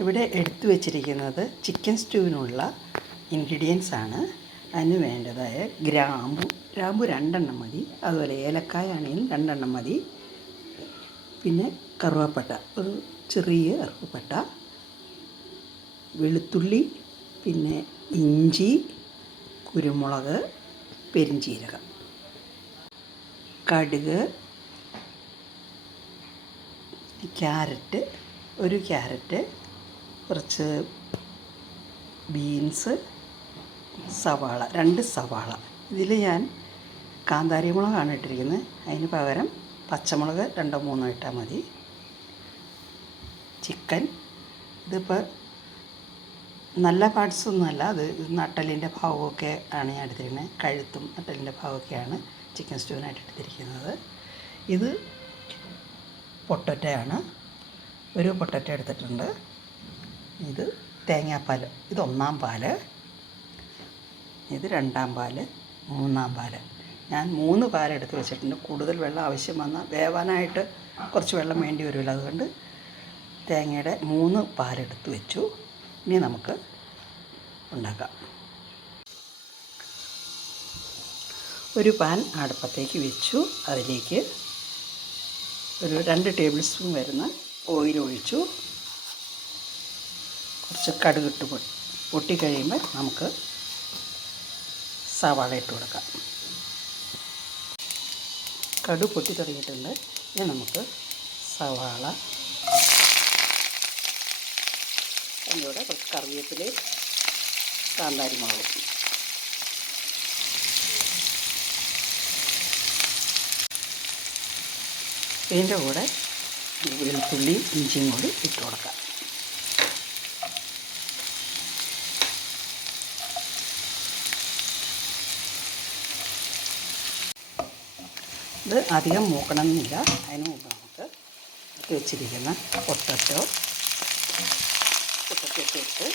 ഇവിടെ എടുത്തു വച്ചിരിക്കുന്നത് ചിക്കൻ സ്റ്റൂവിനുള്ള ഇൻഗ്രീഡിയൻസ് ആണ്. അതിന് വേണ്ടതായ ഗ്രാമ്പു 2 മതി. അതുപോലെ ഏലക്കായ ആണെങ്കിലും 2 മതി. പിന്നെ കറുവപ്പട്ട, ഒരു ചെറിയ കറുവപ്പട്ട, വെളുത്തുള്ളി, പിന്നെ ഇഞ്ചി, കുരുമുളക്, പെരിഞ്ചീരകം, കടുക്, ക്യാരറ്റ്, ഒരു ക്യാരറ്റ്, കുറച്ച് ബീൻസ്, സവാള, 2 സവാള. ഇതിൽ ഞാൻ കാന്താരി മുളകാണ് ഇട്ടിരിക്കുന്നത്. അതിന് പകരം പച്ചമുളക് 2-3 ഇട്ടാൽ മതി. ചിക്കൻ ഇതിപ്പോൾ നല്ല പാർട്സൊന്നുമല്ല, അത് നട്ടലിൻ്റെ ഭാഗമൊക്കെ ആണ് ഞാൻ എടുത്തിരിക്കുന്നത്. കഴുത്തും നട്ടലിൻ്റെ ഭാഗമൊക്കെയാണ് ചിക്കൻ സ്റ്റൂവിനായിട്ട് എടുത്തിരിക്കുന്നത്. ഇത് പൊട്ടറ്റയാണ്, ഒരു പൊട്ടറ്റ എടുത്തിട്ടുണ്ട്. ഇത് തേങ്ങാപ്പാൽ, ഇത് 1-ാം പാല്, ഇത് 2-ാം പാല്, 3-ാം പാല്. ഞാൻ 3 പാലെടുത്ത് വെച്ചിട്ടുണ്ട്. കൂടുതൽ വെള്ളം ആവശ്യം വന്നാൽ വേവാനായിട്ട് കുറച്ച് വെള്ളം വേണ്ടി വരുമല്ലോ, അതുകൊണ്ട് തേങ്ങയുടെ 3 പാലെടുത്ത് വെച്ചു. ഇനി നമുക്ക് ഉണ്ടാക്കാം. ഒരു പാൻ അടുപ്പത്തേക്ക് വെച്ചു. അതിലേക്ക് ഒരു 2 ടേബിൾ സ്പൂൺ വരുന്ന ഓയിൽ ഒഴിച്ചു. കുറച്ച് കടുകിട്ട് പൊട്ടിക്കഴിയുമ്പോൾ നമുക്ക് സവാള ഇട്ട് കൊടുക്കാം. കടുക് പൊട്ടി തുടങ്ങിയിട്ടുണ്ട്. ഇനി നമുക്ക് സവാള, അതിൻ്റെ കൂടെ കുറച്ച് കറിവേപ്പിലയും കാന്താരി മുളകും, ഇതിൻ്റെ കൂടെ വെളുത്തുള്ളിയും ഇഞ്ചിയും കൂടി ഇട്ട് കൊടുക്കാം. ഇത് അധികം മൂക്കണമെന്നില്ല. അതിന് മുമ്പ് നമുക്ക് ഇട്ട് വെച്ചിരിക്കുന്ന പൊട്ടറ്റോ ഇട്ട്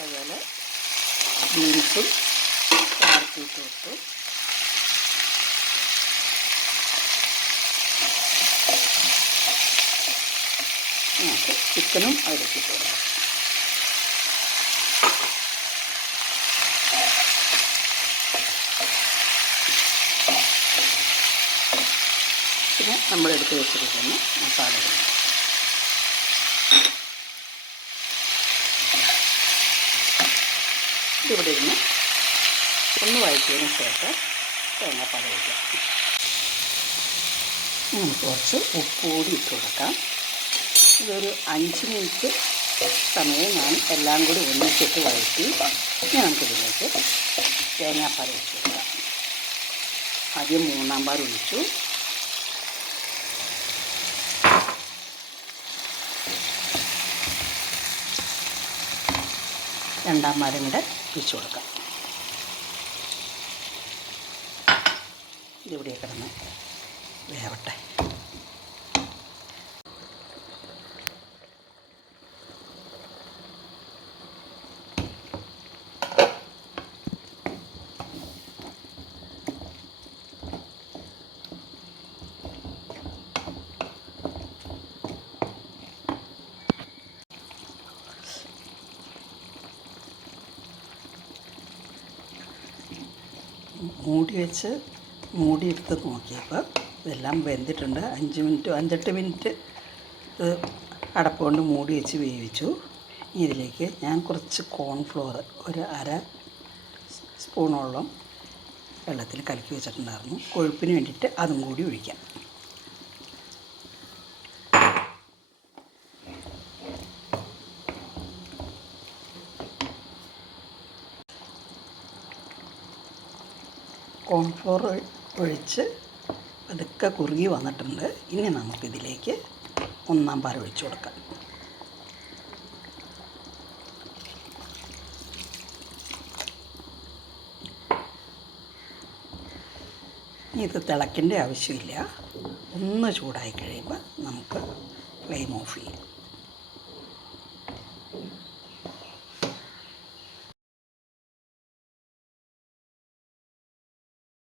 അതുപോലെ ബീൻസും ഇട്ട് കൊടുത്തു. നമുക്ക് ചിക്കനും അതിലേക്ക് ഇട്ട് കൊടുക്കാം. പിന്നെ നമ്മളെടുത്ത് വെച്ചിരിക്കുന്ന മസാലകൾ ഇവിടെ ഇരുന്ന് ഒന്ന് വഴറ്റിയതിന് ശേഷം തേങ്ങാപ്പാൽ ഒഴിക്കാം. നമുക്ക് കുറച്ച് ഉപ്പ് കൂടി ഇട്ട് കൊടുക്കാം. ഇതൊരു 5 മിനിറ്റ് സമയം ഞാൻ എല്ലാം കൂടി ഒന്നിച്ചിട്ട് വഴറ്റി. ഇനി നമുക്കിതിലേക്ക് തേങ്ങാപ്പാൽ ഒഴിച്ച് കൊടുക്കാം. ആദ്യം 3-ാം പാൽ ഒഴിച്ചു. രണ്ടാം പാലും കൂടെ ഒഴിച്ച് കൊടുക്കാം. ഇതിവിടെ കിടന്ന് വേവട്ടെ. മൂടി എടുത്ത് നോക്കിയപ്പോൾ ഇതെല്ലാം വെന്തിട്ടുണ്ട്. 5-8 മിനിറ്റ് അടപ്പ് കൊണ്ട് മൂടി വെച്ച് വേവിച്ചു. ഇതിലേക്ക് ഞാൻ കുറച്ച് കോൺഫ്ലോർ, ഒരു 1/2 സ്പൂണോളം വെള്ളത്തിൽ കലക്കി വെച്ചിട്ടുണ്ടായിരുന്നു. കൊഴുപ്പിന് വേണ്ടിയിട്ട് അതും കൂടി ഒഴിക്കാം. കോൺഫ്ലോർ ഒഴിച്ച് പതുക്കെ കുറുകി വന്നിട്ടുണ്ട്. ഇനി നമുക്കിതിലേക്ക് 1-ാം പാൽ ഒഴിച്ച് കൊടുക്കാം. ഇത് തിളയ്ക്കേണ്ട ആവശ്യമില്ല. ഒന്ന് ചൂടായി കഴിയുമ്പോൾ നമുക്ക് ഫ്ലെയിം ഓഫ് ചെയ്യാം.